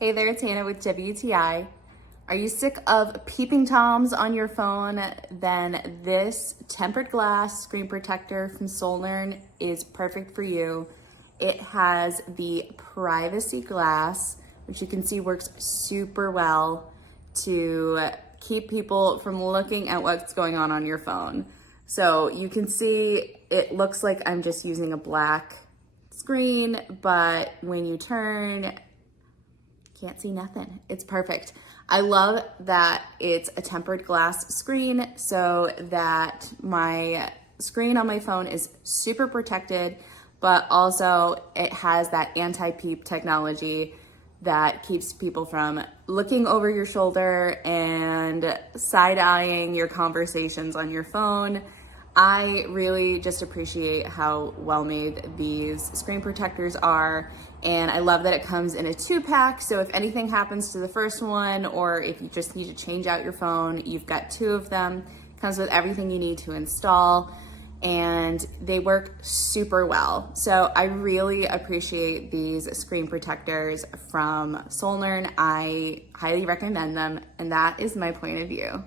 Hey there, it's Hannah with WTI. Are you sick of peeping toms on your phone? Then this tempered glass screen protector from sorlnern is perfect for you. It has the privacy glass, which you can see works super well to keep people from looking at what's going on your phone. So you can see it looks like I'm just using a black screen, but when you turn, can't see nothing. It's perfect. I love that it's a tempered glass screen so that my screen on my phone is super protected, but also it has that anti-peep technology that keeps people from looking over your shoulder and side-eyeing your conversations on your phone. I really just appreciate how well made these screen protectors are, and I love that it comes in a 2-pack, so if anything happens to the first one or if you just need to change out your phone, you've got 2 of them. It comes with everything you need to install, and they work super well. So I really appreciate these screen protectors from sorlnern. I highly recommend them, and that is my point of view.